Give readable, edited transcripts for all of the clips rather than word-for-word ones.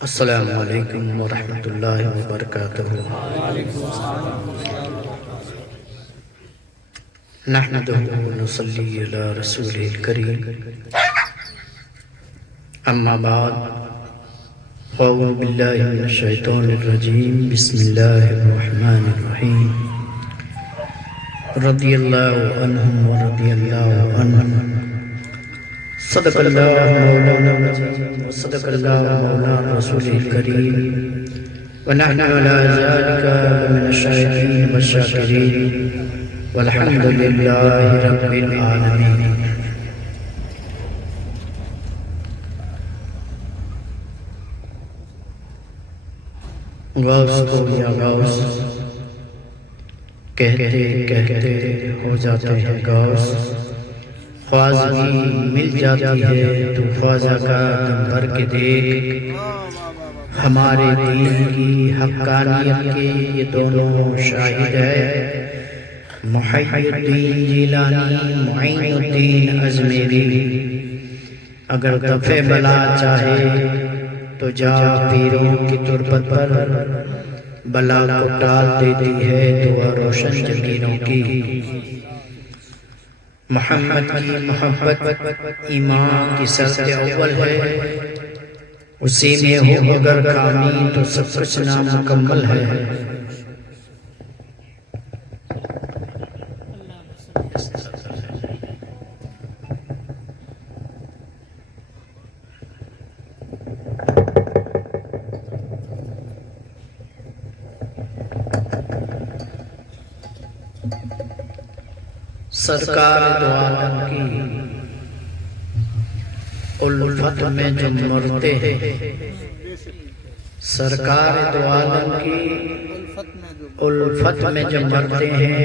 السلام علیکم ورحمۃ اللہ وبرکاتہ۔ نحمدہ ونصلی علی رسولہ الکریم، اما بعد، اعوذ باللہ من الشیطان الرجیم، بسم اللہ الرحمن الرحیم۔ رضی اللہ عنہم ورضی اللہ عنہم، صدق اللہ مولانا العظیم وصدق اللہ مولانا رسول الکریم، ونحن علی ذلک من الشاہدین والشاکرین، والحمد للہ رب العالمین۔ غوث کو یا غوث کہتے کہتے ہو جاتے ہیں غوث، خواجگی مل جاتی ہے تو خواجہ کا دم بھر کے دیکھ، ہمارے دین کی حقانیت کے یہ دونوں شاہد ہے، محی الدین جیلانی، معین الدین ازمیری۔ اگر دفع بلا چاہے تو جا پیروں کی تربت پر، بلا کو ٹال دیتی ہے دعا روشن جبینوں کی۔ محمد کی محبت ایمان کی شرط اول ہے، اسی میں ہو اگر کامی تو سب کچھ نامکمل ہے۔ سرکار دو عالم کی الفت میں جو مرتے ہیں، سرکار دو عالم کی الفت میں جو مرتے ہیں،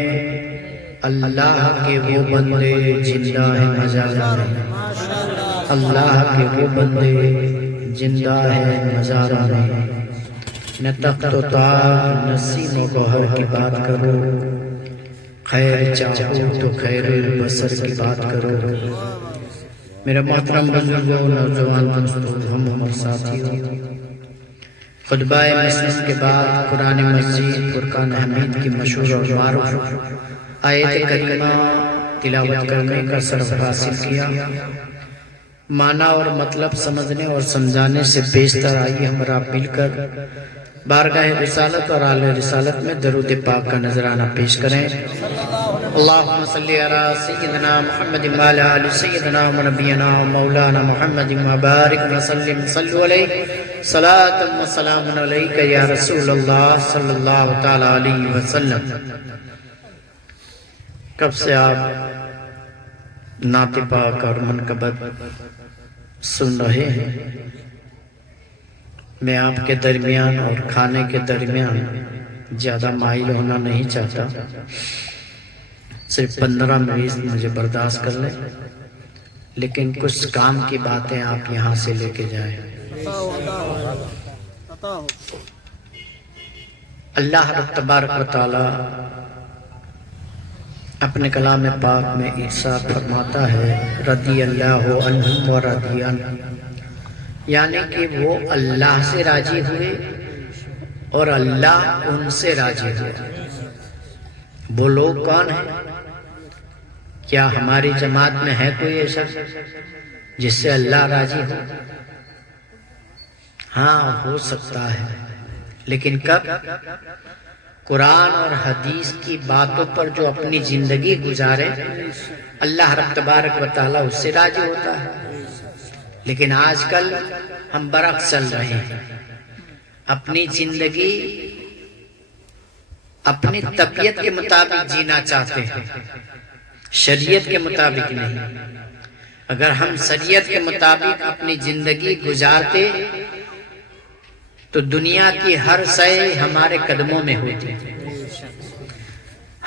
اللہ کے وہ بندے زندہ ہیں مزار میں، اللہ کے وہ بندے زندہ ہیں مزار میں۔ نہ تخت و تاج نہ سیم و گوہر کی بات کرو، خیر چاہو تو خیر البصر کی بات کرو۔ میرے محترم بزرگوں، نوجوان دوستوں، ہم ساتھیوں، خطبہ مسلم کے بعد قرآن مجید فرقان حمید کی مشہور اور معروف آیت کریمہ تلاوت کرنے کا شرف حاصل کیا۔ معنی اور مطلب سمجھنے اور سمجھانے سے بیشتر آئیے ہمارا مل کر بارگاہ رسالت اور اعلی رسالت میں درود پاک کا نذرانہ پیش کریں۔ اللہم صلی علی سیدنا محمد وعلی آل سیدنا ونبینا مولانا محمد وبارک وسلم، صلو علیہ صلاۃ و سلام علیک یا رسول اللہ صلی اللہ تعالی علیہ وسلم۔ کب سے آپ نعت پاک اور منقبت سن رہے ہیں، میں آپ کے درمیان اور کھانے کے درمیان زیادہ مائل ہونا نہیں چاہتا، صرف 15 منٹ مجھے برداشت کر لیں، لیکن کچھ کام کی باتیں آپ یہاں سے لے کے جائیں۔ اللہ رب تبارک و تعالی اپنے کلام پاک میں ارشاد فرماتا ہے، رضی اللہ عنہم ورضی عنہ، یعنی کہ وہ اللہ سے راضی ہوئے اور اللہ ان سے راضی ہوئے۔ وہ لوگ کون ہیں؟ کیا ہماری جماعت میں ہے کوئی ایسا جس سے اللہ راضی ہو؟ ہاں، ہو سکتا ہے، لیکن کب؟ قرآن اور حدیث کی باتوں پر جو اپنی زندگی گزارے، اللہ رب تبارک و تعالیٰ اس سے راضی ہوتا ہے۔ لیکن آج کل ہم برعکس چل رہے ہیں، اپنی زندگی اپنی طبیعت کے مطابق جینا چاہتے ہیں، شریعت کے مطابق نہیں۔ اگر ہم شریعت کے مطابق اپنی زندگی گزارتے تو دنیا کی ہر شے ہمارے قدموں میں ہوتی،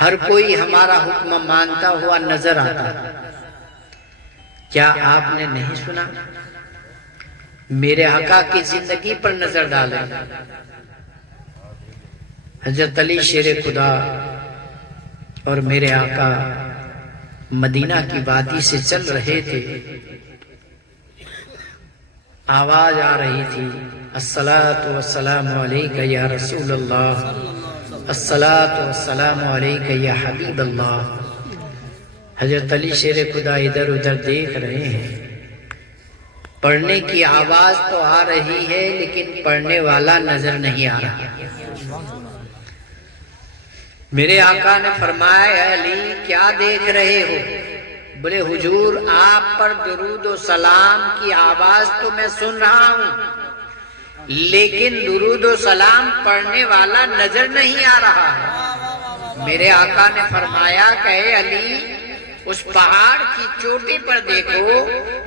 ہر کوئی ہمارا حکم مانتا ہوا نظر آتا۔ کیا آپ نے نہیں سنا؟ میرے آقا کی زندگی پر نظر ڈالیں۔ حضرت علی شیر خدا اور میرے آقا مدینہ کی وادی سے چل رہے تھے، آواز آ رہی تھی الصلاۃ والسلام علیک یا رسول اللہ، الصلاۃ والسلام علیک یا حبیب اللہ۔ حضرت علی شیر خدا ادھر ادھر دیکھ رہے ہیں، پڑھنے کی آواز تو آ رہی ہے لیکن پڑھنے والا نظر نہیں آ رہا۔ میرے آقا نے فرمایا اے علی کیا دیکھ رہے ہو؟ بولے حضور آپ پر درود و سلام کی آواز تو میں سن رہا ہوں لیکن درود و سلام پڑھنے والا نظر نہیں آ رہا ہے۔ میرے آقا نے فرمایا کہ اے علی اس پہاڑ کی چوٹی پر دیکھو،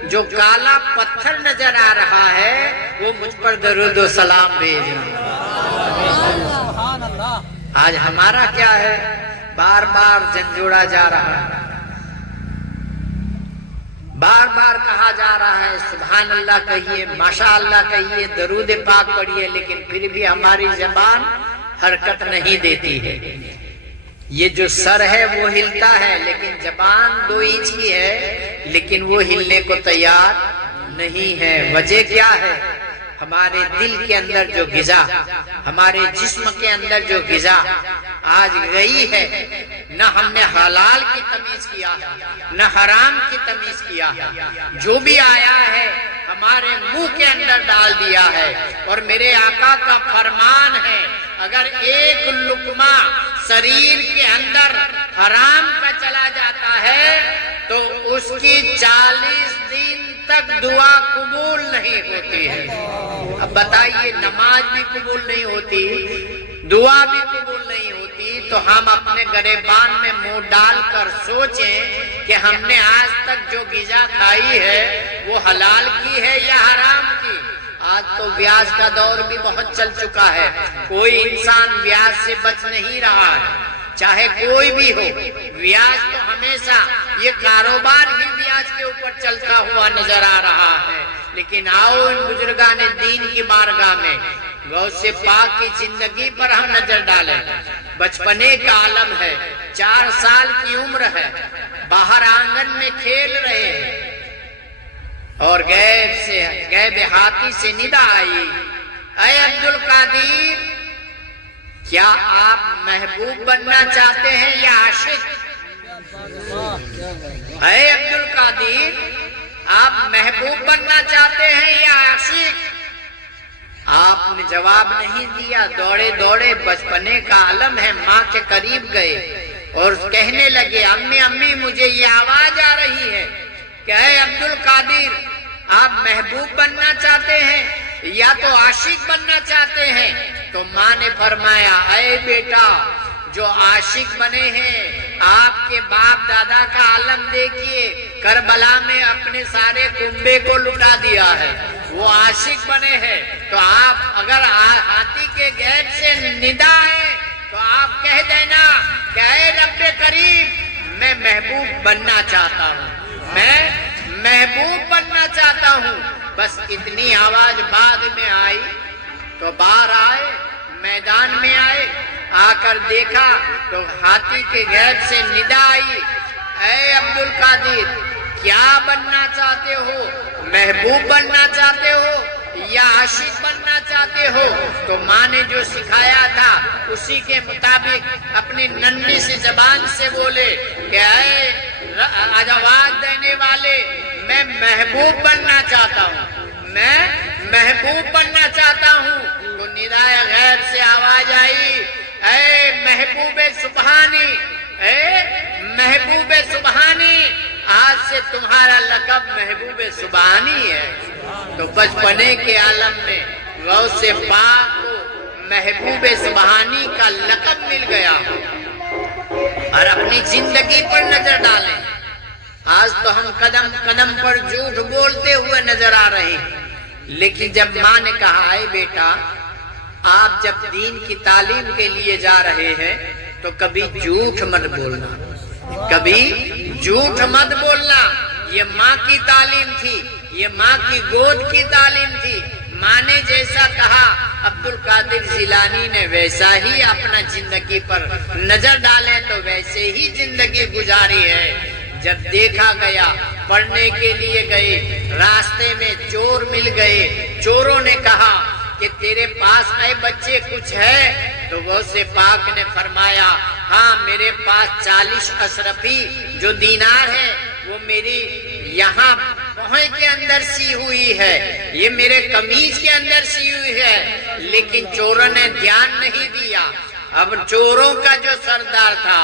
جو کالا پتھر نظر آ رہا ہے وہ مجھ پر درود و سلام بھیج رہا۔ آج ہمارا کیا ہے؟ بار بار جھنجھوڑا جا رہا ہے، بار بار کہا جا رہا ہے سبحان اللہ کہیے، ماشاء اللہ کہیے، درود پاک پڑھیے، لیکن پھر بھی ہماری زبان حرکت نہیں دیتی ہے۔ یہ جو سر ہے وہ ہلتا ہے لیکن زبان 2 انچ کی ہے لیکن وہ ہلنے کو تیار نہیں ہے۔ وجہ کیا ہے؟ ہمارے دل کے اندر جو غذا، ہمارے جسم کے اندر جو غذا آج گئی ہے، نہ ہم نے حلال کی تمیز کیا ہے نہ حرام کی تمیز کیا ہے، جو بھی آیا ہے ہمارے منہ کے اندر ڈال دیا ہے۔ اور میرے آقا کا فرمان ہے اگر ایک لقمہ شریر کے اندر حرام کا چلا جاتا ہے تو اس کی 40 دن تک دعا قبول نہیں ہوتی ہے۔ اب بتائیے نماز بھی قبول نہیں ہوتی، دعا بھی قبول نہیں ہوتی، تو ہم اپنے گریبان میں منہ ڈال کر سوچیں کہ ہم نے آج تک جو غذا کھائی ہے وہ حلال کی ہے یا حرام کی۔ آج تو بیاج کا دور بھی بہت چل چکا ہے، کوئی انسان بیاج سے بچ نہیں رہا ہے، چاہے کوئی بھی ہو۔ بیاج تو ہمیشہ یہ کاروبار ہی بیاج کے اوپر چلتا ہوا نظر آ رہا ہے۔ لیکن آؤ ان بزرگان دین کی بارگاہ میں غوث پاک کی زندگی پر ہم نظر ڈالیں۔ بچپنے کا عالم ہے، 4 سال کی عمر ہے، باہر آنگن میں کھیل رہے ہیں اور غیب ہاتھی سے ندا آئی، اے عبد القادر کیا آپ محبوب بننا چاہتے ہیں یا عاشق؟ اے عبد القادر آپ محبوب بننا چاہتے ہیں یا عاشق؟ آپ نے جواب نہیں دیا، دوڑے دوڑے بچپنے کا عالم ہے ماں کے قریب گئے اور کہنے لگے امی امی مجھے یہ آواز آ رہی ہے کہ اے عبد القادر آپ محبوب بننا چاہتے ہیں یا تو عاشق بننا چاہتے ہیں؟ تو ماں نے فرمایا اے بیٹا جو عاشق بنے ہیں آپ کے باپ دادا کا عالم دیکھیے، کربلا میں اپنے سارے کنبے کو لٹا دیا ہے، وہ عاشق بنے ہیں۔ تو آپ اگر ہاتھی کے غیب سے ندا ہے تو آپ کہہ دینا کہ اے رب کریم میں محبوب بننا چاہتا ہوں، میں محبوب بننا چاہتا ہوں۔ بس اتنی آواز بعد میں آئی تو باہر آئے، میدان میں آئے، آ کر دیکھا تو ہاتھی کے غیب سے ندا آئی، اے عبد القادر کیا بننا چاہتے ہو؟ محبوب بننا چاہتے ہو یا عاشق بننا چاہتے ہو؟ تو ماں نے جو سکھایا تھا اسی کے مطابق اپنی ننھی سی زبان سے بولے کہ اے آواز دینے والے میں محبوب بننا چاہتا ہوں، میں محبوب بننا چاہتا ہوں۔ تو ندائے غیب سے آواز آئی، اے محبوب سبحانی، اے محبوب سبحانی آج سے تمہارا لقب محبوب سبحانی ہے۔ تو بچپنے کے عالم میں غوث پاک کو محبوب سبحانی کا لقب مل گیا۔ اور اپنی زندگی پر نظر ڈالیں، آج تو ہم قدم قدم پر جھوٹ بولتے ہوئے نظر آ رہے ہیں، لیکن جب ماں نے کہا اے بیٹا آپ جب دین کی تعلیم کے لیے جا رہے ہیں تو کبھی جھوٹ مت بولنا، کبھی جھوٹ مت بولنا۔ یہ ماں کی تعلیم تھی، یہ ماں کی گود کی تعلیم تھی۔ ماں نے جیسا کہا عبد القادر جیلانی نے ویسا ہی اپنا زندگی پر نظر ڈالے تو ویسے ہی زندگی گزاری ہے۔ جب دیکھا گیا پڑھنے کے لیے گئے، راستے میں چور مل گئے، چوروں نے کہا کہ تیرے پاس اے بچے کچھ ہے؟ تو غوث پاک نے فرمایا ہاں میرے پاس 40 اشرفی جو دینار ہے وہ میری یہاں پہنے کے اندر سی ہوئی ہے، یہ میرے قمیض کے اندر سی ہوئی ہے، لیکن چوروں نے دھیان نہیں دیا۔ اب چوروں کا جو سردار تھا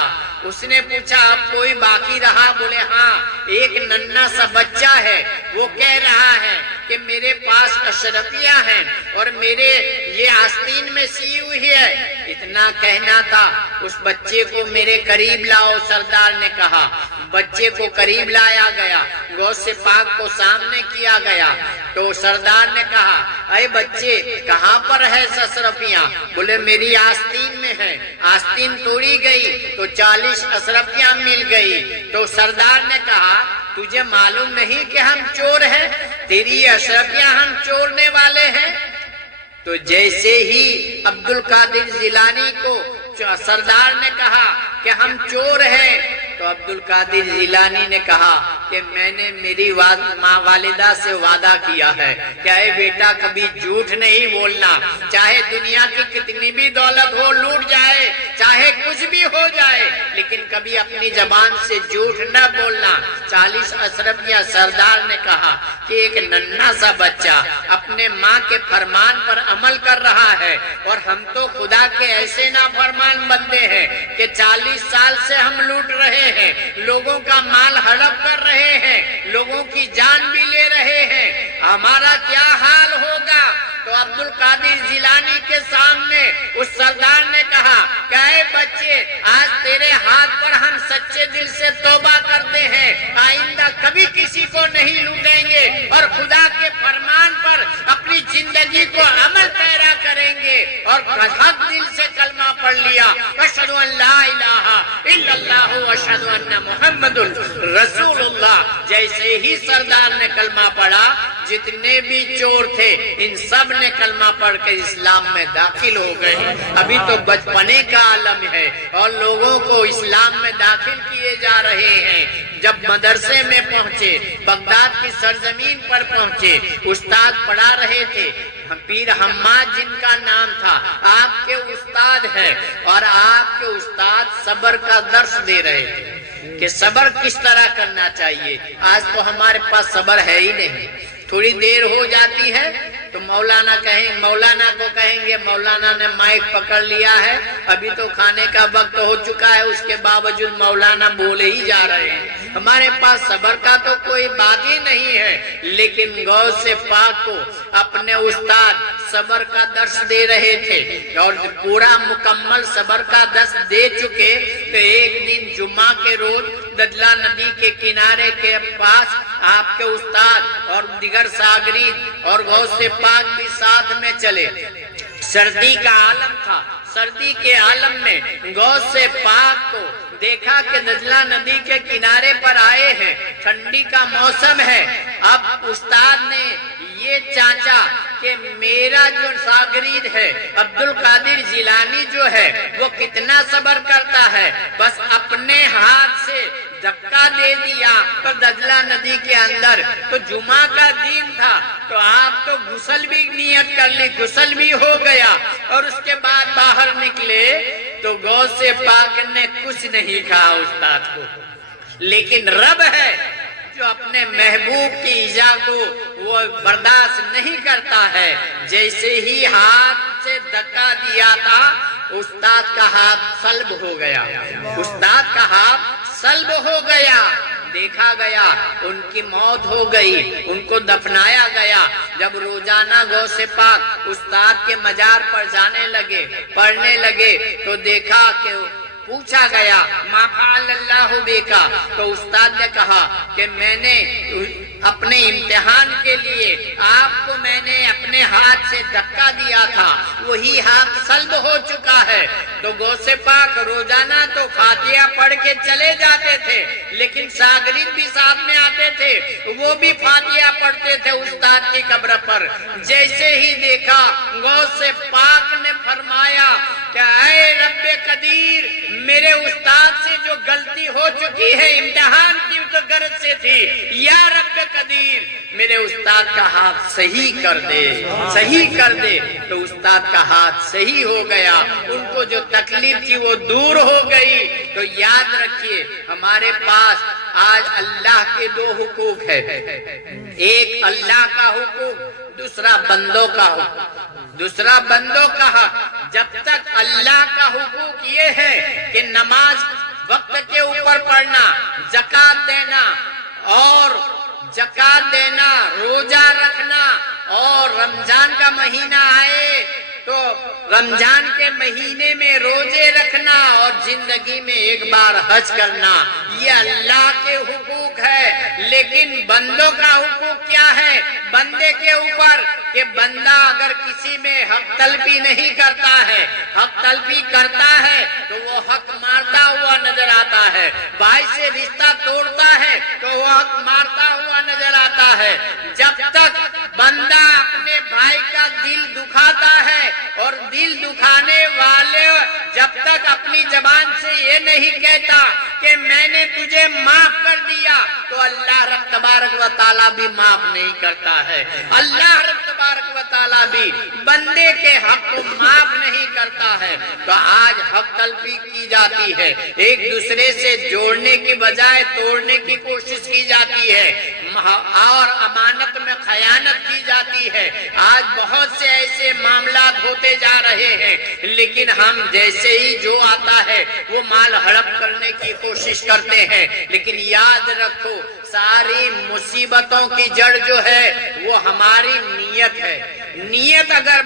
اس نے پوچھا اب کوئی باقی رہا؟ بولے ہاں ایک ننھا سا بچہ ہے، وہ کہہ رہا ہے کہ میرے پاس اشرفیاں ہیں اور میرے یہ آستین میں سی ہوئی ہے۔ اتنا کہنا تھا، اس بچے کو میرے قریب لاؤ، سردار نے کہا۔ بچے کو قریب لایا گیا، غوث پاک کو سامنے کیا گیا، تو سردار نے کہا اے بچے کہاں پر ہے اشرفیاں؟ بولے میری آستین میں ہے۔ آستین توڑی گئی تو 40 اشرفیاں مل گئی۔ تو سردار نے کہا تجھے معلوم نہیں کہ ہم چور ہیں؟ تیری اشرفیاں ہم چورنے والے ہیں؟ تو جیسے ہی عبدالقادر جیلانی کو سردار نے کہا کہ ہم چور ہیں، تو عبدالقادر جیلانی نے کہا کہ میں نے میری ماں والدہ سے وعدہ کیا ہے کہ اے بیٹا کبھی جھوٹ نہیں بولنا، چاہے دنیا کی کتنی بھی دولت ہو لوٹ جائے، چاہے کچھ بھی ہو جائے، لیکن کبھی اپنی زبان سے جھوٹ نہ بولنا۔ 40 اشرفیاں سردار نے کہا کہ ایک ننھا سا بچہ اپنے ماں کے فرمان پر عمل کر رہا ہے، اور ہم تو خدا کے ایسے نافرمان بندے ہیں کہ 40 سال سے ہم لوٹ رہے ہیں، لوگوں کا مال ہڑپ کر رہے ہیں، لوگوں کی جان بھی لے رہے ہیں، ہمارا کیا حال ہوگا؟ تو عبدالقادر جیلانی کے سامنے اس سردار نے کہا کہ اے بچے آج تیرے ہاتھ پر ہم سچے دل سے توبہ کرتے ہیں، آئندہ کبھی کسی کو نہیں لوٹیں گے اور خدا کے فرمان پر اپنی زندگی کو عمل پیرا کریں گے۔ اور حق دل سے کلمہ پڑھ لیا، اشہد ان لا الہ الا اللہ واشہد ان محمد رسول اللہ۔ جیسے ہی سردار نے کلمہ پڑھا، جتنے بھی چور تھے ان سب نے کلمہ پڑھ کے اسلام میں داخل ہو گئے۔ ابھی تو بچپنے کا عالم ہے اور لوگوں کو اسلام میں داخل کیے جا رہے ہیں۔ جب مدرسے میں پہنچے، بغداد کی سرزمین پر پہنچے، استاد پڑھا رہے تھے، پیر حماد جن کا نام تھا، آپ کے استاد ہیں، اور آپ کے استاد صبر کا درس دے رہے تھے کہ صبر کس طرح کرنا چاہیے۔ آج تو ہمارے پاس صبر ہے ہی نہیں، تھوڑی دیر ہو جاتی ہے تو مولانا کو کہیں گے مولانا نے مائک پکڑ لیا ہے، ابھی تو کھانے کا وقت ہو چکا ہے، اس کے باوجود مولانا بولے ہی جا رہے ہیں۔ ہمارے پاس صبر کا تو کوئی بات ہی نہیں ہے، لیکن غوث پاک کو اپنے استاد صبر کا درس دے رہے تھے اور پورا مکمل صبر کا درس دے چکے تو ایک دن جمعہ کے روز دجلہ ندی کے کنارے کے پاس آپ کے استاد اور دیگر شاگرد اور غوث پاک بھی ساتھ میں چلے۔ سردی کا عالم تھا، سردی کے عالم میں غوث پاک کو دیکھا کہ دجلہ ندی کے کنارے پر آئے ہیں، ٹھنڈی کا موسم ہے۔ اب استاد نے یہ چاچا کہ میرا جو شاگرد ہے عبدالقادر جیلانی جو ہے وہ کتنا صبر کرتا ہے، بس اپنے ہاتھ سے دھکا دے دیا تو دجلہ ندی کے اندر، تو جمعہ کا دن تھا تو آپ تو غسل بھی نیت کر لی، غسل بھی ہو گیا، اور اس کے بعد باہر نکلے تو غوث پاک نے کچھ نہیں کہا استاد کو، لیکن رب ہے جو اپنے محبوب کی ایذا کو وہ برداشت نہیں کرتا ہے۔ جیسے ہی ہاتھ سے دھکا دیا تھا استاد کا ہاتھ سلب ہو گیا، استاد کا ہاتھ سلب ہو گیا، دیکھا گیا ان کی موت ہو گئی، ان کو دفنایا گیا۔ جب روزانہ غوث پاک استاد کے مزار پر جانے لگے، پڑھنے لگے تو دیکھا کہ پوچھا گیا ما فعل اللہ بیکا، تو استاد نے کہا کہ میں نے اپنے امتحان کے لیے آپ کو میں نے اپنے ہاتھ سے دھکا دیا تھا، وہی ہاتھ سلب ہو چکا ہے۔ تو غوث پاک روزانہ تو فاتحہ پڑھ کے چلے جاتے تھے، لیکن شاگرد بھی ساتھ میں آتے تھے، وہ بھی فاتحہ پڑھتے تھے استاد کی قبر پر۔ جیسے ہی دیکھا غوث پاک نے فرمایا کہ اے رب قدیر، میرے استاد سے جو غلطی ہو چکی ہے امتحان کی تو تھی، یا رب قدیر میرے استاد کا ہاتھ صحیح کر دے، صحیح کر دے۔ تو استاد کا ہاتھ صحیح ہو گیا، ان کو جو تکلیف تھی وہ دور ہو گئی۔ تو یاد رکھیے ہمارے پاس آج اللہ کے دو حقوق ہے، ایک اللہ کا حقوق، دوسرا بندوں کا حقوق، دوسرا بندوں کا حق۔ جب تک اللہ کا حقوق یہ ہے کہ نماز وقت کے اوپر پڑھنا، زکات دینا، روزہ رکھنا، اور رمضان کا مہینہ آئے تو رمضان کے مہینے میں روزے رکھنا، اور زندگی میں ایک بار حج کرنا، یہ اللہ کے حقوق ہے۔ لیکن بندوں کا حقوق کیا ہے بندے کے اوپر؟ کہ بندہ اگر کسی میں حق طلبی نہیں کرتا ہے، حق طلبی کرتا ہے تو وہ حق مارتا ہوا نظر آتا ہے، بھائی سے رشتہ توڑتا ہے تو وہ حق مارتا ہوا نظر آتا ہے۔ جب تک بندہ اپنے بھائی کا دل دکھاتا ہے، اور دل دکھانے والے جب تک اپنی زبان سے یہ نہیں کہتا کہ میں نے تجھے معاف کر دیا، تو اللہ رب تبارک و تعالیٰ بھی معاف نہیں کرتا ہے۔ اللہ رب تبارک و تعالیٰ بھی بندے کے حق کو معاف نہیں کرتا ہے۔ تو آج حق طلبی کی جاتی ہے، ایک دوسرے سے جوڑنے کی بجائے توڑنے کی کوشش کی جاتی ہے، اور امانت میں خیانت کی جاتی ہے۔ آج بہت سے ایسے معاملات ہوتے جا رہے ہیں، لیکن ہم جیسے ہی جو آتا ہے وہ مال ہڑپ کرنے کی کوشش کرتے ہیں۔ لیکن یاد رکھو ساری مصیبتوں کی جڑ جو ہے وہ ہماری نیت ہے۔ نیت اگر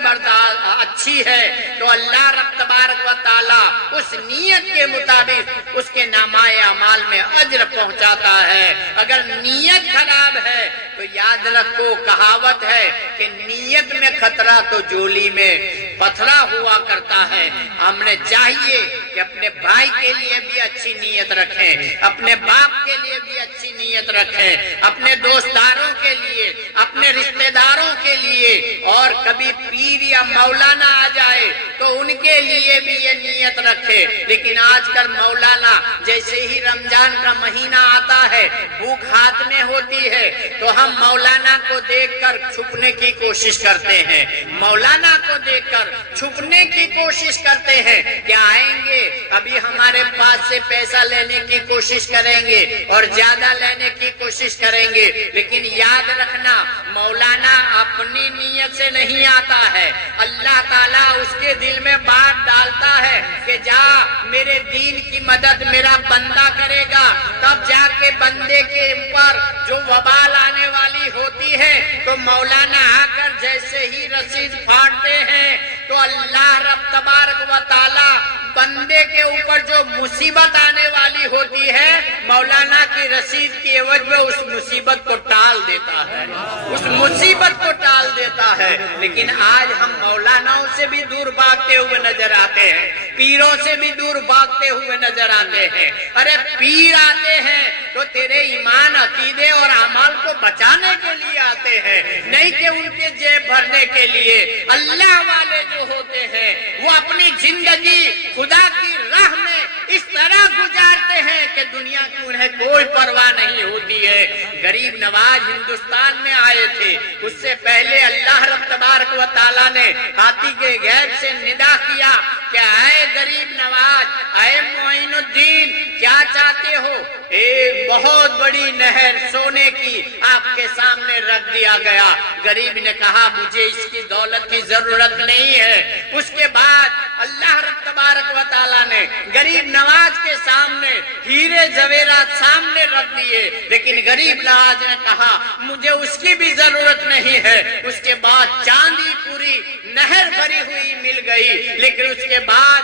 اچھی ہے تو اللہ رب تبارک و تعالیٰ اس نیت کے مطابق اس کے نامۂ اعمال میں اجر پہنچاتا ہے۔ اگر نیت خراب ہے تو یاد رکھو کہاوت ہے کہ نیت میں خطرہ تو جولی میں پتھرا ہوا کرتا ہے۔ ہم نے چاہیے کہ اپنے بھائی کے لیے بھی اچھی نیت رکھیں، اپنے باپ کے لیے بھی اچھی نیت رکھیں، اپنے دوستداروں کے لیے، اپنے رشتہ داروں کے لیے، اور کبھی پیر یا مولانا آ جائے تو ان کے لیے بھی یہ نیت رکھے۔ لیکن آج کل مولانا جیسے ہی رمضان کا مہینہ آتا ہے، بھوک ہاتھ میں ہوتی ہے تو ہم مولانا کو دیکھ کر چھپنے کی کوشش کرتے ہیں، مولانا کو دیکھ کر چھپنے کی کوشش کرتے ہیں کہ آئیں گے ابھی ہمارے پاس سے پیسہ لینے کی کوشش کریں گے اور زیادہ لینے کی کوشش کریں گے۔ لیکن یاد رکھنا مولانا اپنی نیت سے نہیں آتا ہے، اللہ تعالیٰ اس کے دل میں بات ڈالتا ہے کہ جا میرے دین کی مدد میرا بندہ کرے گا، تب جا کے بندے کے اوپر جو وبال آنے والی ہوتی ہے تو مولانا آ کر جیسے ہی رسید پھاڑتے ہیں تو اللہ رب تبارک و تعالیٰ بندے کے اوپر جو مصیبت آنے والی ہوتی ہے مولانا کی رسید کی عوض میں اس مصیبت کو ٹال دیتا ہے، اس مصیبت کو ٹال دیتا ہے۔ لیکن آج ہم مولاناؤں سے بھی دور بھاگتے ہوئے نظر آتے ہیں، پیروں سے بھی دور بھاگتے ہوئے نظر آتے ہیں۔ ارے پیر آتے ہیں تو تیرے ایمان، عقیدے اور اعمال کو بچانے کے لیے آتے ہیں، نہیں کہ ان کے جیب بھرنے کے لیے۔ اللہ والے جو ہوتے ہیں وہ اپنی زندگی خدا کی راہ میں اس طرح گزارتے ہیں کہ دنیا کی انہیں کوئی پرواہ نہیں ہوتی ہے۔ غریب نواز ہندوستان میں آئے تھے، اس سے پہلے اللہ رب تبارک و تعالیٰ نے ہاتھی کے غیب سے ندا کیا کہ اے غریب نواز، اے معین الدین، کیا چاہتے ہو؟ ایک بہت بڑی نہر سونے کی آپ کے سامنے رکھ دیا گیا۔ غریب نے کہا مجھے اس کی دولت کی ضرورت نہیں ہے۔ اس کے بعد اللہ رب تبارک و تعالیٰ نے غریب نواز کے سامنے ہیرے زیورات سامنے رکھ دیے، لیکن غریب نواز نے کہا مجھے اس کی بھی ضرورت نہیں ہے۔ اس کے بعد چاندی پوری نہر بھری ہوئی مل گئی، لیکن اس کے بعد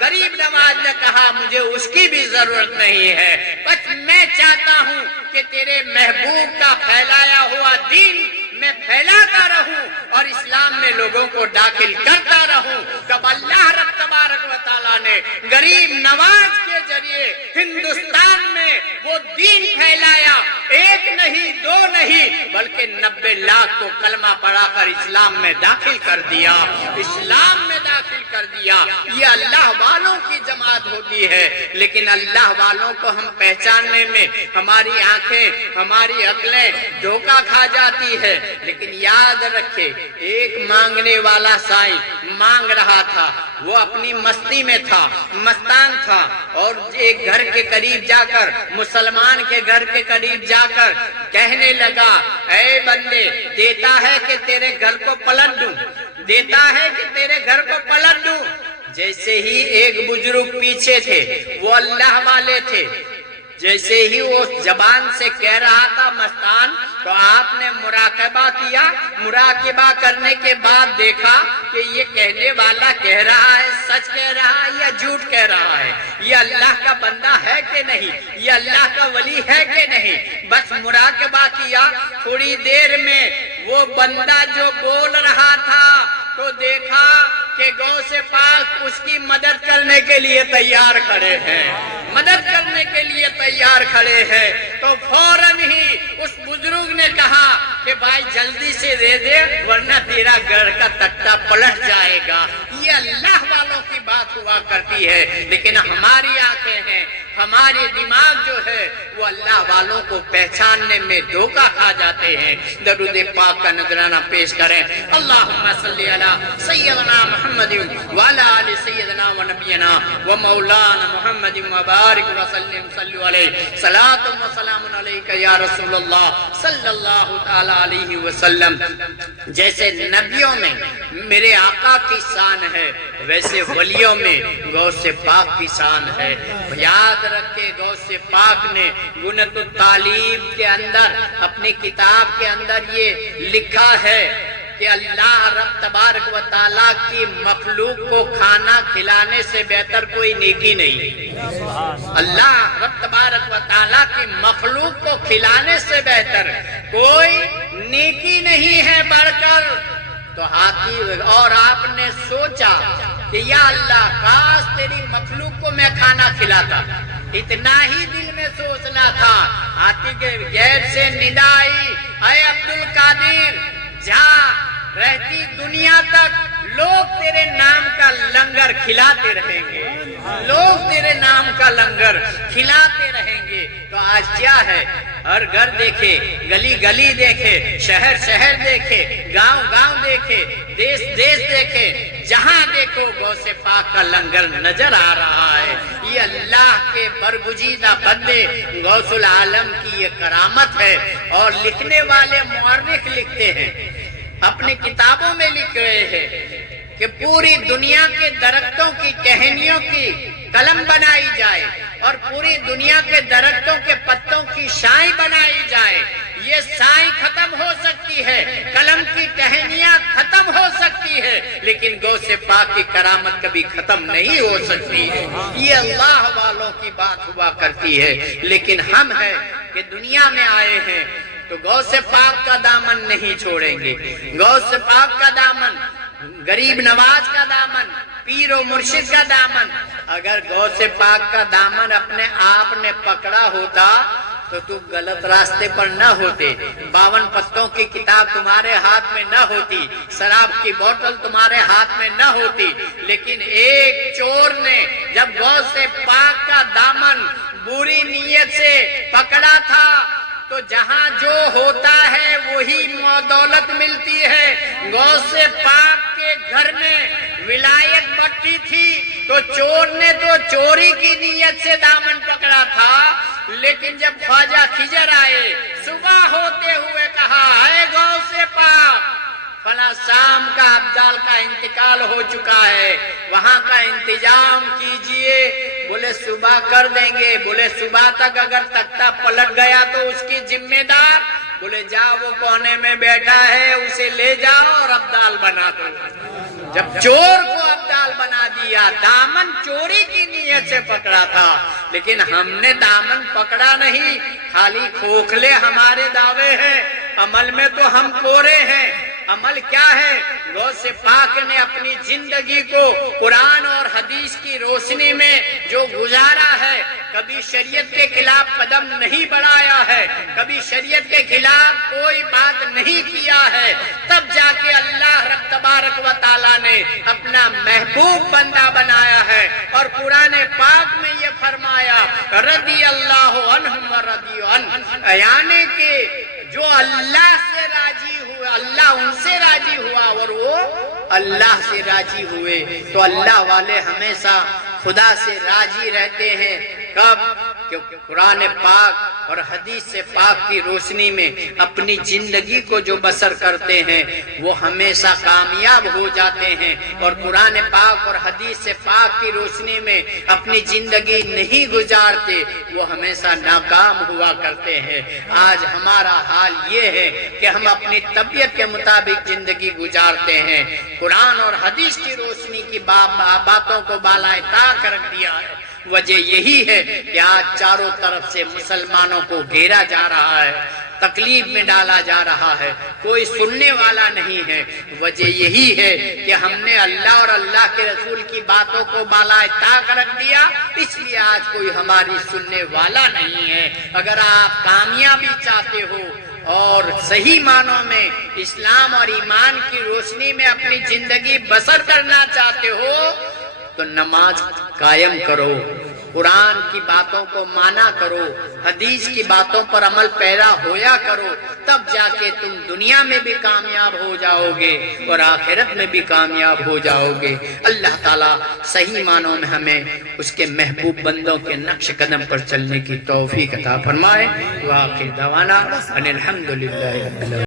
غریب نواز نے کہا مجھے اس کی بھی ضرورت نہیں ہے، بس میں چاہتا ہوں کہ تیرے محبوب کا پھیلایا ہوا دین میں پھیلاتا رہوں اور اسلام میں لوگوں کو داخل کرتا رہوں۔ جب اللہ رب تبارک و تعالیٰ نے غریب نواز کے ذریعے ہندوستان میں وہ دین پھیلایا، ایک نہیں دو نہیں بلکہ 90 لاکھ کو کلمہ پڑھا کر اسلام میں داخل کر دیا، اسلام میں داخل کر کر دیا. یہ اللہ والوں کی جماعت ہوتی ہے. لیکن اللہ والوں کو ہم پہچاننے میں ہماری آنکھیں ہماری عقلیں دھوکہ کھا جاتی ہے. لیکن یاد رکھے ایک مانگنے والا سائیں مانگ رہا تھا, وہ اپنی مستی میں تھا, مستان تھا, اور ایک گھر کے قریب جا کر مسلمان کے گھر کے قریب جا کر کہنے لگا اے بندے دیتا ہے کہ تیرے گھر کو پلٹ دوں, دیتا ہے کہ تیرے گھر کو پلٹ دوں. جیسے ہی ایک بزرگ پیچھے تھے وہ اللہ والے تھے, جیسے ہی وہ زبان سے کہہ رہا تھا مستان, تو آپ نے مراقبہ کیا. مراقبہ کرنے کے بعد دیکھا کہ یہ کہنے والا کہہ رہا ہے سچ کہہ رہا ہے یا جھوٹ کہہ رہا ہے, یہ اللہ کا بندہ ہے کہ نہیں, یہ اللہ کا ولی ہے کہ نہیں. بس مراقبہ کیا. تھوڑی دیر میں وہ بندہ جو بول رہا تھا تو دیکھا کہ غوث پاک اس کی مدد کرنے کے لیے تیار کھڑے ہیں, مدد کرنے کے لیے تیار کھڑے ہیں. تو فوراً ہی اس بزرگ نے کہا کہ بھائی جلدی سے دے دے ورنہ تیرا گھر کا تختہ پلٹ جائے گا. یہ اللہ والوں کی بات ہوا کرتی ہے. لیکن ہماری آنکھیں ہیں, ہمارے دماغ جو ہے وہ اللہ والوں کو پہچاننے میں دھوکہ کھا جاتے ہیں. درود پاک کا نذرانہ پیش کریں. اللہم صلی علی سیدنا محمد وعلی آل سیدنا و نبینا و مولانا محمد مبارک وسلم. صلو علیہ صلاۃ و سلام علیک یا رسول اللہ صلی اللہ تعالی علیہ وسلم. جیسے نبیوں میں میرے آقا کی شان ہے ویسے ولیوں میں غوث پاک کی شان ہے. یاد رکھے غوث پاک نے گنت الطالب کے اندر اپنی کتاب کے اندر یہ لکھا ہے کہ اللہ رب تبارک و تعالیٰ کی مخلوق کو کھانا کھلانے سے بہتر کوئی نیکی نہیں. اللہ رب تبارک و تعالیٰ کی مخلوق کو کھلانے سے بہتر کوئی نیکی نہیں ہے بڑھ کر. تو ہاتھی اور آپ نے سوچا کہ یا اللہ کاش تیری مخلوق کو میں کھانا کھلاتا. اتنا ہی دل میں سوچنا تھا. ہاتھی کے غیب سے ندا آئی اے عبد القادر جا رہتی دنیا تک لوگ تیرے نام کا لنگر کھلاتے رہیں گے, لوگ تیرے نام کا لنگر کھلاتے رہیں گے. تو آج کیا ہے, ہر گھر دیکھے, گلی گلی دیکھے, شہر شہر دیکھے, گاؤں گاؤں دیکھے, دیش دیش دیکھے, جہاں دیکھو غوث پاک کا لنگر نظر آ رہا ہے. یہ اللہ کے برگزیدہ بندے غوث العالم کی یہ کرامت ہے. اور لکھنے والے مورخ لکھتے ہیں, اپنی کتابوں میں لکھ رہے ہیں کہ پوری دنیا کے درختوں کی ٹہنیوں کی قلم بنائی جائے اور پوری دنیا کے درختوں کے پتوں کی شائی بنائی جائے. یہ شائی ختم ہو سکتی ہے, قلم کی ٹہنیاں ختم ہو سکتی ہے, لیکن غوث پاک کی کرامت کبھی ختم نہیں ہو سکتی ہے. یہ اللہ والوں کی بات ہوا کرتی ہے. لیکن ہم ہیں کہ دنیا میں آئے ہیں تو غوث پاک کا دامن نہیں چھوڑیں گے. غوث پاک کا دامن, غریب نواز کا دامن, پیر و مرشد کا دامن. اگر غوث پاک کا دامن اپنے آپ نے پکڑا ہوتا تو غلط راستے پر نہ ہوتے. 52 پتوں کی کتاب تمہارے ہاتھ میں نہ ہوتی, شراب کی بوتل تمہارے ہاتھ میں نہ ہوتی. لیکن ایک چور نے جب غوث پاک کا دامن بری نیت سے پکڑا تھا تو جہاں جو ہوتا ہے وہی دولت ملتی ہے. غوث پاک کے گھر میں ولایت بٹی تھی تو چور نے تو چوری کی نیت سے دامن پکڑا تھا, لیکن جب خواجہ خضر آئے صبح ہوتے ہوئے کہا اے غوث پاک فلاں شام کا ابدال کا انتقال ہو چکا ہے, وہاں کا انتظام کیجئے. بولے صبح کر دیں گے. بولے صبح تک اگر تختہ پلٹ گیا تو اس کی ذمہ دار. بولے جا وہ کونے میں بیٹھا ہے اسے لے جاؤ اور ابدال بنا دو. جب چور کو ابدال بنا دیا, دامن چوری کی نیت سے پکڑا تھا لیکن ہم نے دامن پکڑا نہیں, خالی کھوکھلے ہمارے دعوے ہیں, عمل میں تو ہم کورے ہیں. عمل کیا ہے؟ غوث پاک نے اپنی زندگی کو قرآن اور حدیث کی روشنی میں جو گزارا ہے، کبھی شریعت کے خلاف قدم نہیں بڑھایا ہے، کبھی شریعت کے خلاف کوئی بات نہیں کیا ہے، تب جا کے اللہ رب تبارک و تعالیٰ نے اپنا محبوب بندہ بنایا ہے۔ اور قرآن پاک میں یہ فرمایا رضی اللہ عنہم و رضی عنہ، یعنی کہ جو اللہ سے راضی ہوئے، اللہ ان سے راضی ہوا اور وہ اللہ سے راضی ہوئے۔ تو اللہ والے ہمیشہ خدا سے راضی رہتے ہیں۔ کب؟ کہ قرآن پاک اور حدیث سے پاک کی روشنی میں اپنی زندگی کو جو بسر کرتے ہیں وہ ہمیشہ کامیاب ہو جاتے ہیں، اور قرآن پاک اور حدیث سے پاک کی روشنی میں اپنی زندگی نہیں گزارتے وہ ہمیشہ ناکام ہوا کرتے ہیں۔ آج ہمارا حال یہ ہے کہ ہم اپنی طبیعت کے مطابق زندگی گزارتے ہیں، قرآن اور حدیث کی روشنی کی باتوں کو بالائے طاق رکھ دیا ہے۔ وجہ یہی ہے کہ آج چاروں طرف سے مسلمانوں کو گھیرا جا رہا ہے، تکلیف میں ڈالا جا رہا ہے، کوئی سننے والا نہیں ہے۔ وجہ یہی ہے کہ ہم نے اللہ اور اللہ کے رسول کی باتوں کو بالائے طاق رکھ دیا، اس لیے آج کوئی ہماری سننے والا نہیں ہے۔ اگر آپ کامیابی چاہتے ہو اور صحیح معنوں میں اسلام اور ایمان کی روشنی میں اپنی زندگی بسر کرنا چاہتے ہو تو نماز قائم کرو، قرآن کی باتوں کو مانا کرو، حدیث کی باتوں پر عمل پیرا ہویا کرو، تب جا کے تم دنیا میں بھی کامیاب ہو جاؤ گے اور آخرت میں بھی کامیاب ہو جاؤ گے۔ اللہ تعالیٰ صحیح معنوں میں ہمیں اس کے محبوب بندوں کے نقش قدم پر چلنے کی توفیق عطا فرمائے۔ وآخر دعوانا ان الحمدللہ رب العالمین۔